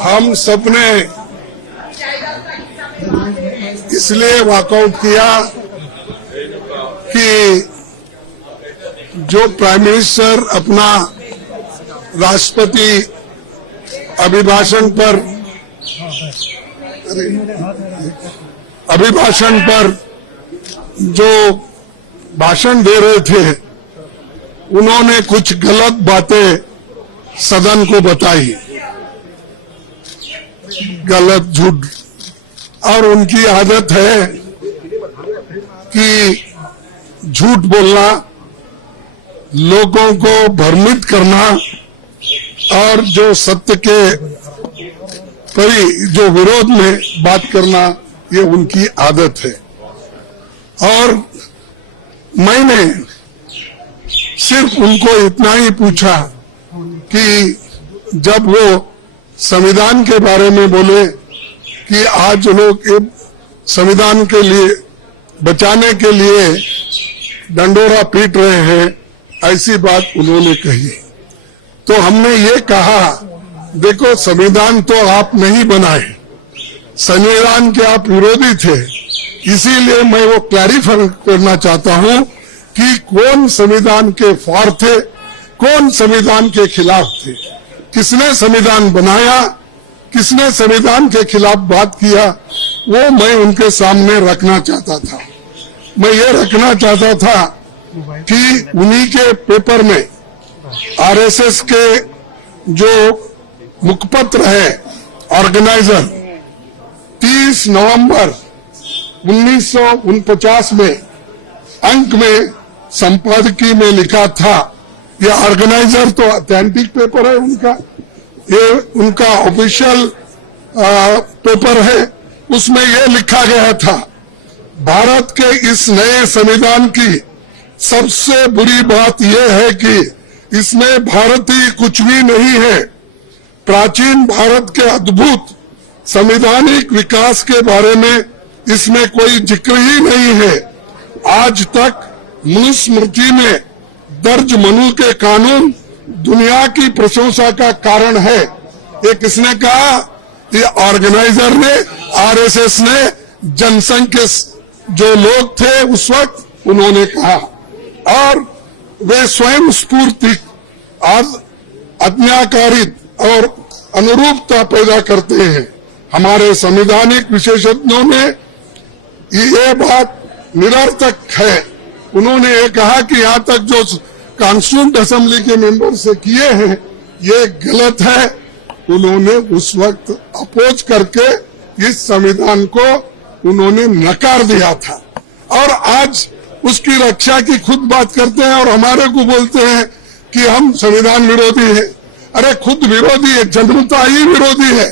हम सबने इसलिए वॉकआउट किया कि जो प्राइम मिनिस्टर अपना राष्ट्रपति अभिभाषण पर जो भाषण दे रहे थे, उन्होंने कुछ गलत बातें सदन को बताई, गलत झूठ। और उनकी आदत है कि झूठ बोलना, लोगों को भ्रमित करना और जो सत्य के जो विरोध में बात करना, ये उनकी आदत है। और मैंने सिर्फ उनको इतना ही पूछा कि जब वो संविधान के बारे में बोले कि आज लोग संविधान के लिए बचाने के लिए डंडोरा पीट रहे हैं, ऐसी बात उन्होंने कही। तो हमने ये कहा, देखो संविधान तो आप नहीं बनाए, संविधान के आप विरोधी थे, इसीलिए मैं वो क्लैरिफाई करना चाहता हूं कि कौन संविधान के फॉर थे, कौन संविधान के खिलाफ थे, किसने संविधान बनाया, किसने संविधान के खिलाफ बात किया, वो मैं उनके सामने रखना चाहता था। मैं ये रखना चाहता था कि उन्हीं के पेपर में आरएसएस के जो मुखपत्र है ऑर्गेनाइजर 30 नवंबर 1949 में अंक में संपादकीय में लिखा था। ये ऑर्गेनाइजर तो ऑथेंटिक पेपर है उनका, ये उनका ऑफिशियल पेपर है। उसमें ये लिखा गया था, भारत के इस नए संविधान की सबसे बुरी बात यह है कि इसमें भारतीय कुछ भी नहीं है। प्राचीन भारत के अद्भुत संवैधानिक विकास के बारे में इसमें कोई जिक्र ही नहीं है। आज तक मनुस्मृति में दर्ज मनु के कानून दुनिया की प्रशंसा का कारण है। ये किसने कहा? ये ऑर्गेनाइजर ने, आरएसएस ने, जनसंघ के जो लोग थे उस वक्त उन्होंने कहा। और वे स्वयं स्फूर्ति आज्ञाकारित और अनुरूपता पैदा करते हैं। हमारे संवैधानिक विशेषज्ञों ने ये बात निरर्थक है। उन्होंने ये कहा कि यहाँ तक जो कॉन्स्टिट्यूएंट असेंबली के मेंबर से किए हैं ये गलत है। उन्होंने उस वक्त अपोज करके इस संविधान को उन्होंने नकार दिया था और आज उसकी रक्षा की खुद बात करते हैं और हमारे को बोलते हैं कि हम संविधान विरोधी है। अरे खुद विरोधी है, जन्मता ही विरोधी है,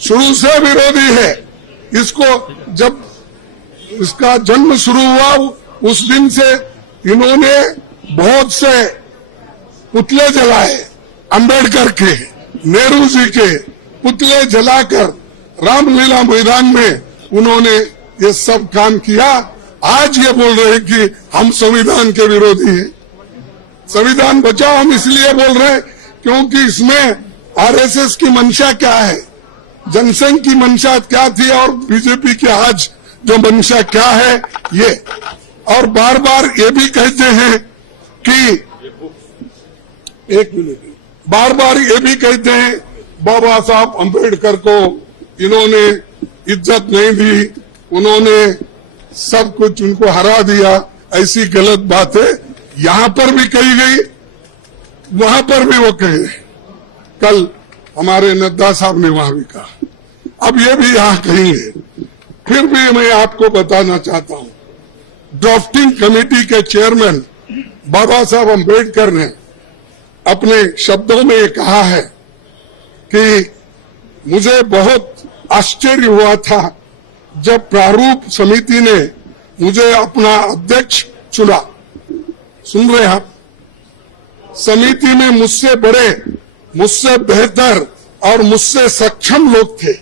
शुरू से विरोधी है। इसको जब इसका जन्म शुरू हुआ उस दिन से इन्होंने बहुत से पुतले जलाए, अंबेडकर के, नेहरू जी के पुतले जलाकर रामलीला मैदान में उन्होंने ये सब काम किया। आज ये बोल रहे हैं कि हम संविधान के विरोधी हैं। संविधान बचाओ हम इसलिए बोल रहे हैं क्योंकि इसमें आरएसएस की मंशा क्या है, जनसंघ की मंशा क्या थी और बीजेपी की आज जो मंशा क्या है ये। और बार बार ये भी कहते हैं कि बार बार ये भी कहते हैं बाबा साहब अंबेडकर को इन्होंने इज्जत नहीं दी, उन्होंने सब कुछ उनको हरा दिया। ऐसी गलत बातें यहां पर भी कही गई, वहां पर भी वो कहे। कल हमारे नड्डा साहब ने वहां भी कहा, अब ये भी यहां कहेंगे। फिर भी मैं आपको बताना चाहता हूं, ड्राफ्टिंग कमेटी के चेयरमैन बाबा साहब अंबेडकर ने अपने शब्दों में ये कहा है कि मुझे बहुत आश्चर्य हुआ था जब प्रारूप समिति ने मुझे अपना अध्यक्ष चुना। सुन रहे आप? समिति में मुझसे बड़े, मुझसे बेहतर और मुझसे सक्षम लोग थे।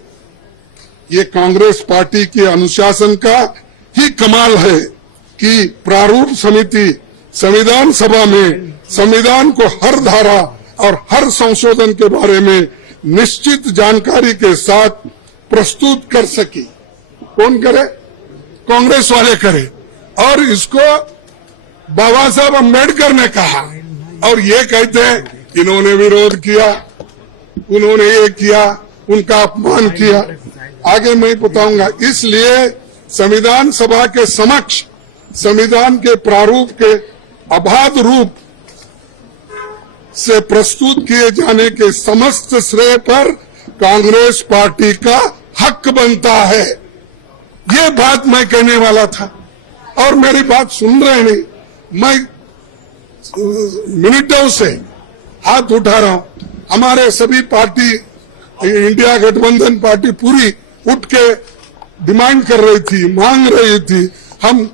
ये कांग्रेस पार्टी के अनुशासन का ही कमाल है कि प्रारूप समिति संविधान सभा में संविधान को हर धारा और हर संशोधन के बारे में निश्चित जानकारी के साथ प्रस्तुत कर सकी। कौन करे? कांग्रेस वाले करे। और इसको बाबा साहब अम्बेडकर ने कहा और ये कहते हैं इन्होंने विरोध किया, उन्होंने ये किया, उनका अपमान किया। आगे मैं बताऊंगा। इसलिए संविधान सभा के समक्ष संविधान के प्रारूप के अबाध रूप से प्रस्तुत किए जाने के समस्त श्रेय पर कांग्रेस पार्टी का हक बनता है। ये बात मैं कहने वाला था और मेरी बात सुन रहे नहीं। मैं मिनटों से हाथ उठा रहा हूं। हमारे सभी पार्टी, इंडिया गठबंधन पार्टी पूरी उठ के डिमांड कर रही थी, मांग रही थी। हम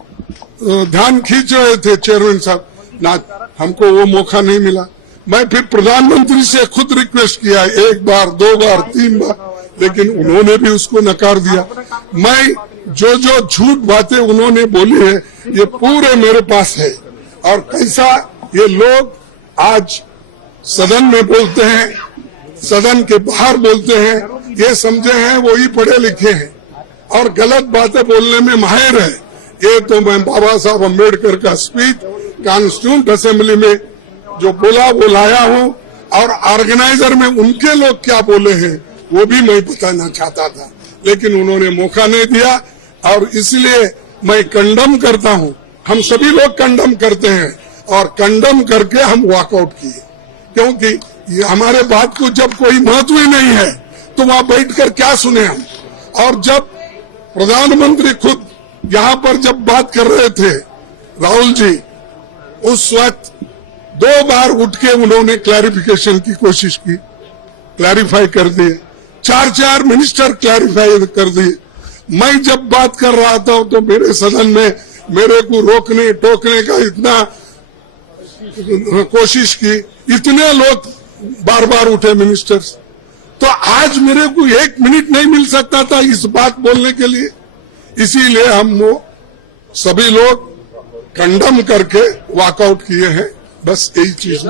ध्यान खींच रहे थे चेयरमैन साहब, ना हमको वो मौका नहीं मिला। मैं फिर प्रधानमंत्री से खुद रिक्वेस्ट किया, 1 बार 2 बार 3 बार, लेकिन उन्होंने भी उसको नकार दिया। मैं जो झूठ बातें उन्होंने बोली है ये पूरे मेरे पास है। और कैसा ये लोग आज सदन में बोलते हैं, सदन के बाहर बोलते हैं, ये समझे हैं वो ही पढ़े लिखे हैं और गलत बातें बोलने में माहिर है। ये तो मैं बाबा साहब अम्बेडकर का स्पीच कॉन्स्टिट्यूंट असेंबली में जो बोला वो लाया हूं और ऑर्गेनाइजर में उनके लोग क्या बोले हैं वो भी मैं बताना चाहता था, लेकिन उन्होंने मौका नहीं दिया। और इसलिए मैं कंडम करता हूं, हम सभी लोग कंडम करते हैं और कंडम करके हम वॉकआउट किए, क्योंकि ये हमारे बात को जब कोई महत्व ही नहीं है तो वहां बैठकर क्या सुने हम। और जब प्रधानमंत्री खुद यहाँ पर जब बात कर रहे थे राहुल जी, उस वक्त 2 बार उठ के उन्होंने क्लैरिफिकेशन की कोशिश की, क्लैरिफाई कर दिए। 4 मिनिस्टर क्लैरिफाई कर दिए। मैं जब बात कर रहा था तो मेरे सदन में मेरे को रोकने टोकने का इतना कोशिश की, इतने लोग बार बार उठे मिनिस्टर्स। तो आज मेरे को 1 मिनट नहीं मिल सकता था इस बात बोलने के लिए। इसीलिए हम वो सभी लोग कंडम करके वॉकआउट किए हैं। बस यही चीज।